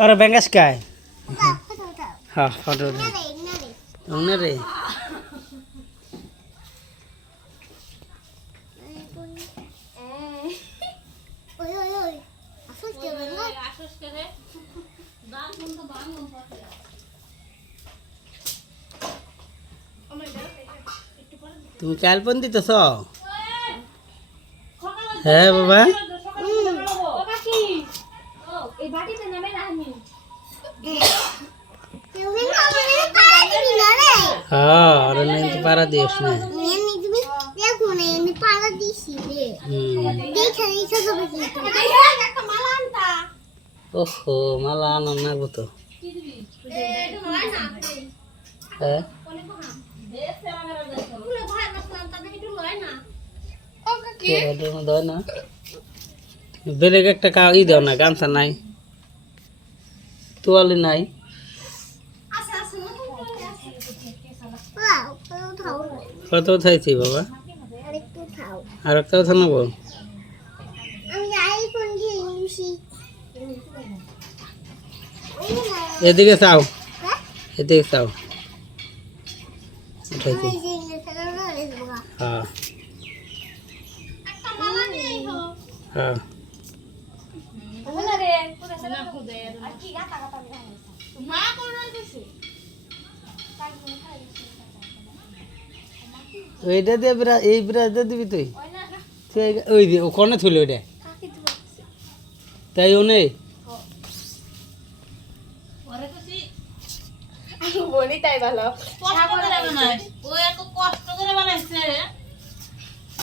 Orang bengas kai. Ha, foto. Ongna re. তুমি কালপন দিতেছ? হ্যাঁ বাবা, হ্যাঁ ওরা নিতে পারা দিস না। ওহো, মালা আনার নাগবো তো। হ্যাঁ না, বেলেগ একটা ই দাও না, গামছা নাই, তোয়ালি নাই। কত উঠাইছি বাবা? আর একটা উঠা নেবো। এদিকে চাও, এদিকে চাও। উঠাইছি। হ্যাঁ হ্যাঁ, এইটা দিয়ে এই বিরাজ দিবি তুই? ওই ওখানে থুলি ওইটা, তাই ও নেই। বলি তাই ভালো, ও এত কষ্ট করে বানাইছে।